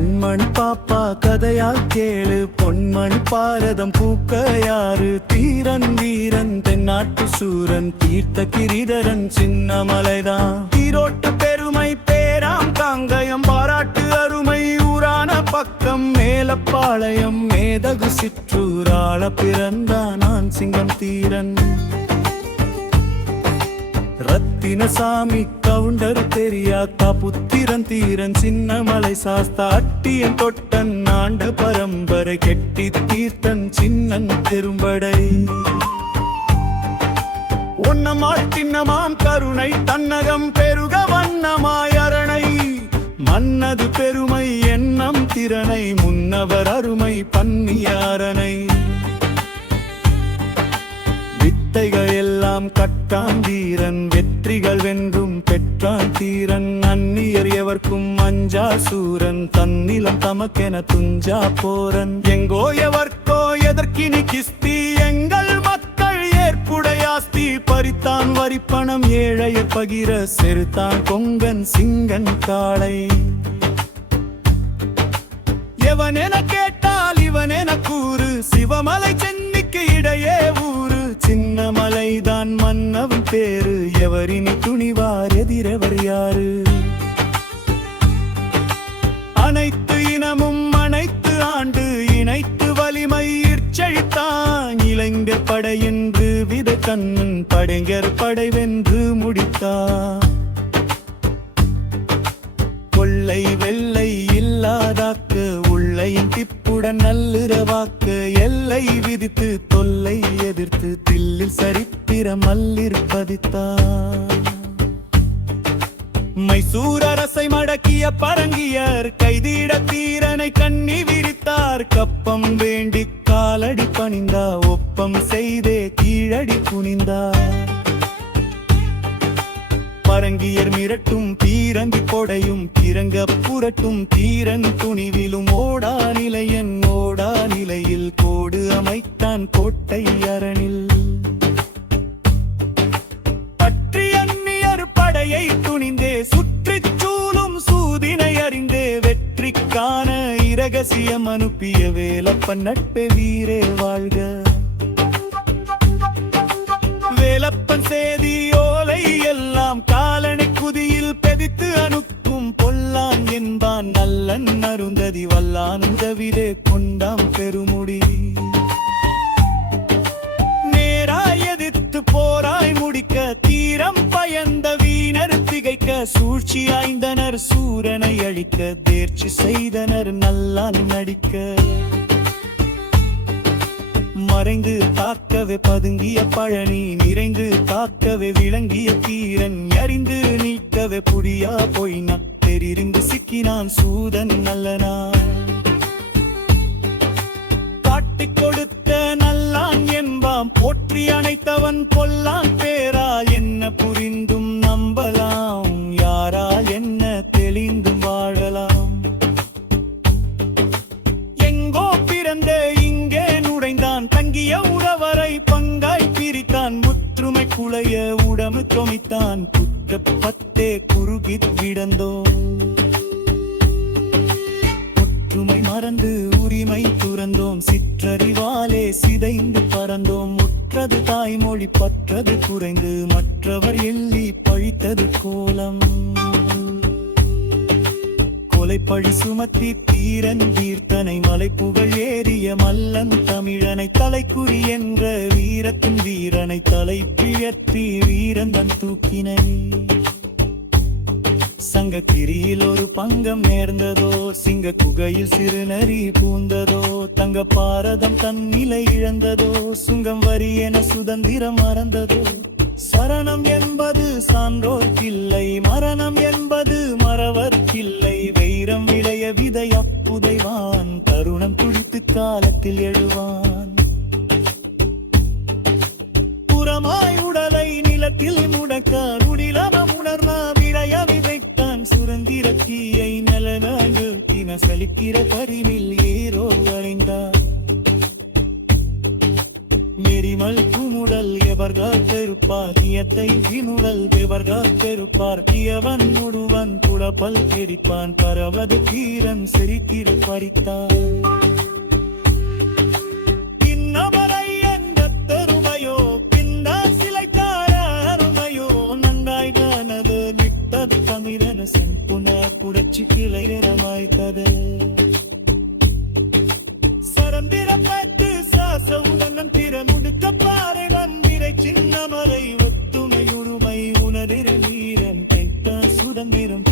கண்மணி பாப்பா கதையா கேளு, பொன்மணி பாரதம் பூக்க யாரு? தீரன் வீரன் தென்னாட்டு சூரன், தீர்த்த கிரீதரன் சின்னமலைதான். ஈரோட்டு பெருமை பேராம் காங்கயம், பாராட்டு அருமை ஊரான பக்கம் மேலப்பாளையம், மேதகு சிற்றூராள பிறந்தான் நான் சிங்கம் தீரன். ரத்தினசாமி கவுண்டர் தெரியாத்தா, புத்திரன் தீரன் சின்னமலை சாஸ்தா, அட்டியன் தொட்டன் ஆண்ட பரம்பரை, கெட்டி தீர்த்தன் சின்னன் பெரும்படை. ஒன்னமாள் தின்னமாம் கருணை, தன்னகம் பெருக வண்ணமாய் அரணை, மன்னது பெருமை எண்ணம் திறனை, முன்னவர் அருமை பன்னிய அரணை. வித்தைகள் எல்லாம் கட்டான் தீரன், வெற்றிகள் வென்றும் பெற்றான் தீரன். அந்நியர் எவர்க்கும் அஞ்சா சூரன், தன்னிலம் தமக்கென துஞ்சா போரன். எங்கோ எவர்க்கோ எதற்கினி கிஸ்தி, எங்கள் மக்கள் ஏற்புடையாஸ்தி. பறித்தான் வரிப்பணம் ஏழையர் பகிர, செருத்தான் கொங்கன் சிங்கன் காளை. எவனென கேட்டால் இவனென கூறு, சிவமலை சென்னிக்கு இடையே ஊரு. சின்னமலைதான் மன்னவன் பேரு, எவரினி துணிவார் எதிரவர் யாரு? அனைத்து இனமும் அனைத்து ஆண்டு இணைத்து வலிமை இற்செழித்தான். இளைஞர் படையென்று வித கண்ணன், படைஞர் படை வென்று முடித்தான். கொள்ளை வெள்ளை இல்லாதாக்க, உள்ளையின் திப்புடன் நல்லுறவாக்க, எல்லை விதித்து தொல்லை எதிர்த்து தில்லில் சரித்திரம் மல்லிருப்பதித்தான். மைசூர் அரசை மடக்கிய பரங்கியர், கைதிட தீரனை கண்ணி விரித்தார். கப்பம் வேண்டி காலடி பணிந்தா, ஒப்பம் செய்தே கீழடி குனிந்தார். பரங்கியர் மிரட்டும் பீரங்கி கொடையும், பிறங்க புரட்டும் தீரன் துணிவிலும். ஓடா நிலையன் ஓடா நிலையில், கோடு அமைத்தான் கோட்டை அரணில். பற்றி அந்நியர் படையை துணிந்தே, சுற்றிச் சூழும் சூதினை அறிந்தே, வெற்றிக்கான இரகசியம் அனுப்பிய வேலப்பன் நட்பே வீரே வாழ்க. வேலப்பன் சேதி ஓலை எல்லாம் காலனை குதியில் பெதித்து அனுப்பும். பொல்லான் என்பான் நல்லன் அருந்ததி, வல்லான் தவிரே கொண்டாம் பெருமுடி. நேராய் எதிர்த்து போராய் முடிக்க, தீரம் பயந்த வீணர் திகைக்க, சூழ்ச்சி ஆய்ந்தனர் சூரனை அழிக்க, தேர்ச்சி செய்தனர் நல்லான் நடிக்க. மறைந்து தாக்கவே பதுங்கிய பழனி, நிறைந்து தாக்கவே விளங்கிய தீரன், எறிந்து நீக்கவே புரியா போயினா, தெரிந்து சிக்கினான் சூதன் நல்லனா. காட்டிக் கொடுத்த நல்லான் என்பாம், போற்றி அணைத்தவன் பொல்லான் பேரா. என்ன புரிந்தும் நம்பலாம், யாரால் என்ன தெளிந்தும் வாழலாம். எங்கோ பிறந்த இங்கே நுழைந்தான், தங்கிய உறவரை பங்காய் பிரித்தான். முற்றுமை குலைய உடம்பு தொமித்தான், குற்றப்பத்தே குறுகித் விடந்தோம். ஒற்றுமை மறந்து உரிமை துறந்தோம், சிற்றறிவாலே சிதைந்து பறந்தோம். முற்றது தாய்மொழி பற்றது குறைந்து, மற்றவர் எள்ளி பழித்தது கோலம். கொலைப்பழி சுமத்தி தீரன் தீர்த்தனை, மலை புகழ் ஏறிய மல்லன் தமிழனை, தலைக்குறி என்ற வீரத்தின் வீரனை, தலை பிழற்றி வீரந்தன் தூக்கினை. சங்கக்கிரியில் ஒரு பங்கம் நேர்ந்ததோ, சிங்க குகையில் சிறுநரி பூந்ததோ, தங்க பாரதம் தன் நிலை இழந்ததோ, சுங்கம் வரி என சுதந்திரம் மறந்ததோ. சரணம் என்பது சான்றோர் கில்லை, மரணம் என்பது மறவர் கில்லை. வைரம் விளைய விதை அப்புதைவான், தருணம் துடித்து காலத்தில் எழுவான். புறமாய் உடலை நிலத்தில் முடக்க, உடிலமம் உணர்வா விளைய விதைத்தான். சுரந்திர தீயை நலனாண்டு தின சலிக்கிற பரிவில் ஏறோ வரைந்தார். நெறிமல் குமுடல் எவ தேவர்கள் பெருப்பார் இயத்தை வினுடல் தேவர்கள் பெருப்பார் கியவன் முடுவன் குடப்பல் பிடிப்பான் பரவது தீரன் செறித்திரு பறித்தான் இன்னவரை எந்த பெருமையோ பின்னா சிலைக்கார அருமையோ நங்காய்தானது நிட்டது பங்கிரன செம்புன குடச்சி கிளைரமாய்த்தது சரந்திரப்பட்டு சாசவுடன் திறமுடுக்க பாறைடன் விரை சின்னமரை ஒத்துமை உரிமை உணரிற வீரன் கைத்த சுதந்திரம்